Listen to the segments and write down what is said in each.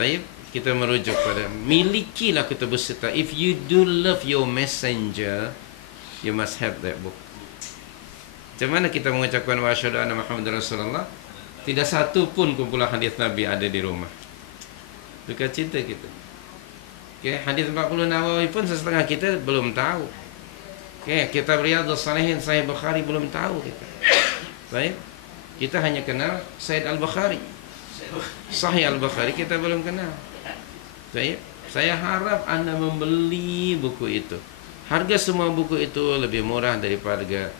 Taib, kita merujuk pada milikilah kutub sittah. If you do love your messenger, you must have that book. Macam mana kita mengucapkan wa asyhadu anna Muhammadar Rasulullah? Tidak satu pun kumpulan hadis Nabi ada di rumah. Duka cita kita. Okay, hadis 40 Nawawi pun setengah kita belum tahu. Okay, kitab Riyadhus Shalihin Sahih Bukhari belum tahu kita. Baik. Kita hanya kenal Said Al-Bukhari. Sahih Al-Bukhari kita belum kenal. Baik. Saya harap Anda membeli buku itu. Harga semua buku itu lebih murah daripada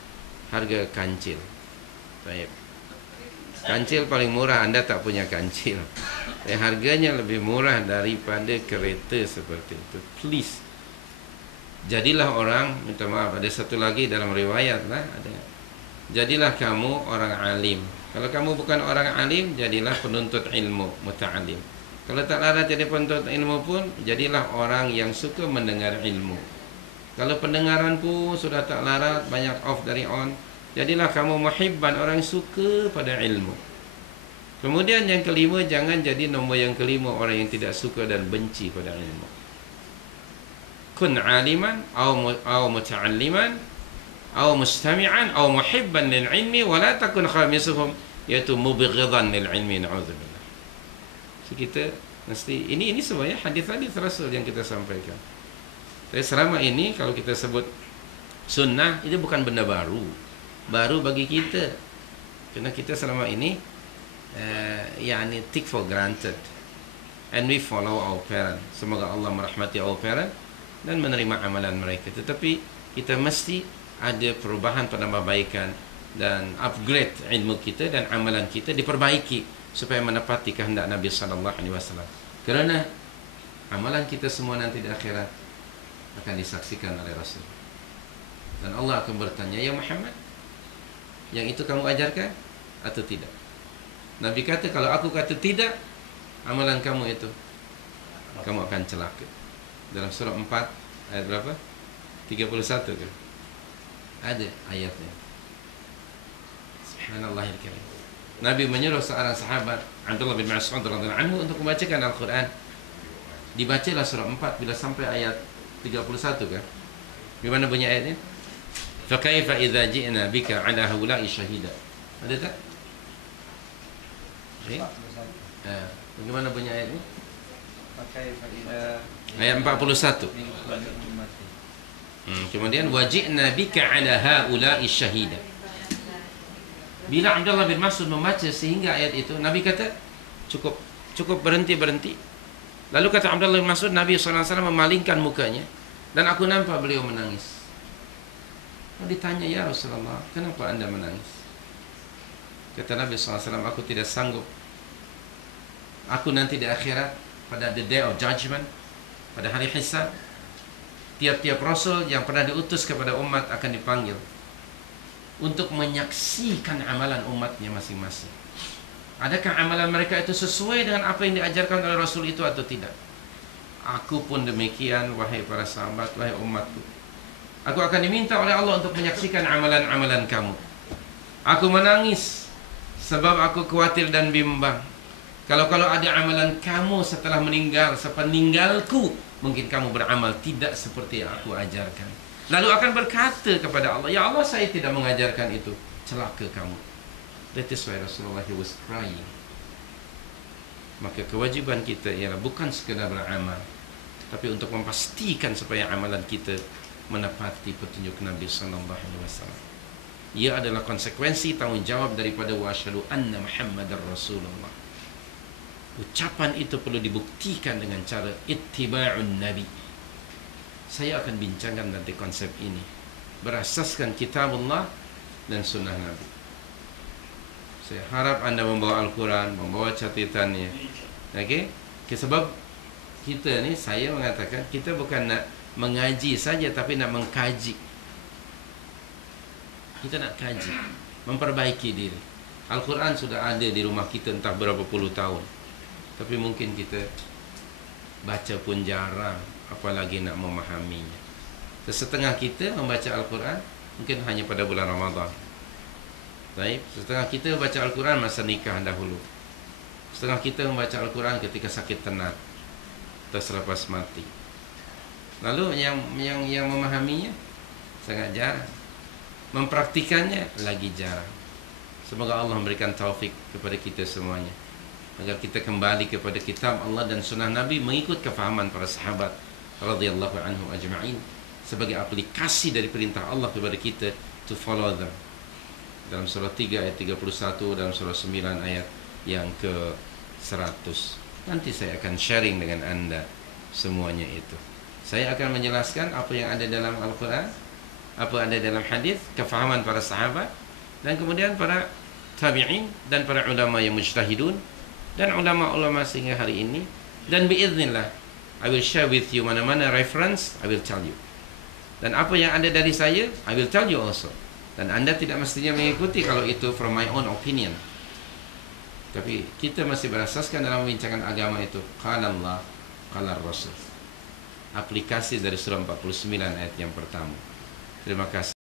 harga kancil. Baik. Kancil paling murah, Anda tak punya kancil. Harganya lebih murah daripada kereta seperti itu. Please. Jadilah orang, minta maaf, ada satu lagi dalam riwayat lah, ada. Jadilah kamu orang alim. Kalau kamu bukan orang alim, jadilah penuntut ilmu, muta'alim. Kalau tak larat jadi penuntut ilmu pun, jadilah orang yang suka mendengar ilmu. Kalau pendengaran pun sudah tak larat, banyak off dari on, jadilah kamu muhibban, orang yang suka pada ilmu. Kemudian yang kelima, jangan jadi nombor yang kelima orang yang tidak suka dan benci pada ilmu. Kun aliman, au muta'alliman, au mustami'an, au muhibban lil ilmi, wa la takun khamisuhum, yaitu mubghidan lil ilmi, na'udzubillah. So, kita mesti, ini semuanya hadis-hadis Rasul yang kita sampaikan. Tapi selama ini kalau kita sebut sunnah, itu bukan benda baru bagi kita. Karena kita selama ini yani take for granted, and we follow our parents. Semoga Allah merahmati our parents dan menerima amalan mereka. Tetapi kita mesti ada perubahan, penambahbaikan dan upgrade ilmu kita dan amalan kita diperbaiki supaya menepati kehendak Nabi sallallahu alaihi wasallam. Kerana amalan kita semua nanti di akhirat akan disaksikan oleh Rasul. Dan Allah akan bertanya, "Ya Muhammad, yang itu kamu ajarkan atau tidak?" Nabi kata, kalau aku kata tidak, amalan kamu itu, kamu akan celaka. Dalam surah 4 ayat berapa? 31 kan? Ada ayatnya. Subhanallahil karim. Nabi menyuruh seorang sahabat Abdullah bin Mas'ud radhiyallahu anhu untuk membacakan Al-Quran. Dibacalah surah 4 bila sampai ayat 31 kan? Bagaimana bunyi ayatnya? Fa kaifa idza ji'na bika 'ala haula'i syahida. Ada tak? Bagaimana bunyi ayatnya? Ayat 41. Kemudian waji'na bika 'ala haula'i syahida. Bila Abdullah bin Mas'ud membaca sehingga ayat itu, Nabi kata cukup berhenti. Lalu kata Abdullah bin Mas'ud, Nabi SAW memalingkan mukanya dan aku nampak beliau menangis. Lalu ditanya, "Ya Rasulullah, kenapa anda menangis?" Kata Nabi SAW, "Aku tidak sanggup. Aku nanti di akhirat, pada the day of judgment, pada hari hisab, tiap-tiap Rasul yang pernah diutus kepada umat akan dipanggil untuk menyaksikan amalan umatnya masing-masing. Adakah amalan mereka itu sesuai dengan apa yang diajarkan oleh Rasul itu atau tidak? Aku pun demikian, wahai para sahabat, wahai umatku. Aku akan diminta oleh Allah untuk menyaksikan amalan-amalan kamu. Aku menangis sebab aku khawatir dan bimbang. Kalau ada amalan kamu setelah meninggal, sepeninggalku, mungkin kamu beramal tidak seperti yang aku ajarkan. Lalu akan berkata kepada Allah, "Ya Allah, saya tidak mengajarkan itu." Celaka kamu. That is why Rasulullah was crying. Maka kewajiban kita ialah bukan sekadar beramal, tapi untuk memastikan supaya amalan kita menepati petunjuk Nabi sallallahu alaihi wasallam. Ia adalah konsekuensi tanggung jawab daripada wa asyhadu anna Muhammadar Rasulullah. Ucapan itu perlu dibuktikan dengan cara ittiba'un Nabi. Saya akan bincangkan nanti konsep ini berasaskan kitabullah dan sunnah Nabi. Saya harap anda membawa Al-Quran, membawa catatannya. Okay? Sebab kita ni, saya mengatakan, kita bukan nak mengaji saja, tapi nak mengkaji. Kita nak kaji, memperbaiki diri. Al-Quran sudah ada di rumah kita entah berapa puluh tahun, tapi mungkin kita baca pun jarang, apalagi nak memahaminya. Setengah kita membaca Al-Quran mungkin hanya pada bulan Ramadan. Baik, setengah kita baca Al-Quran masa nikah dahulu. Setengah kita membaca Al-Quran ketika sakit tenat atau selepas mati. Lalu yang memahaminya sangat jarang, mempraktikannya lagi jarang. Semoga Allah memberikan taufik kepada kita semuanya, agar kita kembali kepada kitab Allah dan sunnah Nabi, mengikut kefahaman para sahabat radhiyallahu anhum ajma'in, sebagai aplikasi dari perintah Allah kepada kita to follow them. Dalam surah 3 ayat 31, dalam surah 9 ayat yang ke-100. Nanti saya akan sharing dengan anda semuanya itu. Saya akan menjelaskan apa yang ada dalam Al-Quran, apa yang ada dalam hadis, kefahaman para sahabat, dan kemudian para tabi'in dan para ulama yang mujtahidun dan ulama-ulama sehingga hari ini. Dan biiznillah I will share with you mana-mana reference, I will tell you. Dan apa yang ada dari saya, I will tell you also. Dan anda tidak mestinya mengikuti kalau itu from my own opinion. Tapi kita masih berasaskan dalam membicarakan agama itu qala Allah, qala Rasul. Aplikasi dari surah 49 ayat yang pertama. Terima kasih.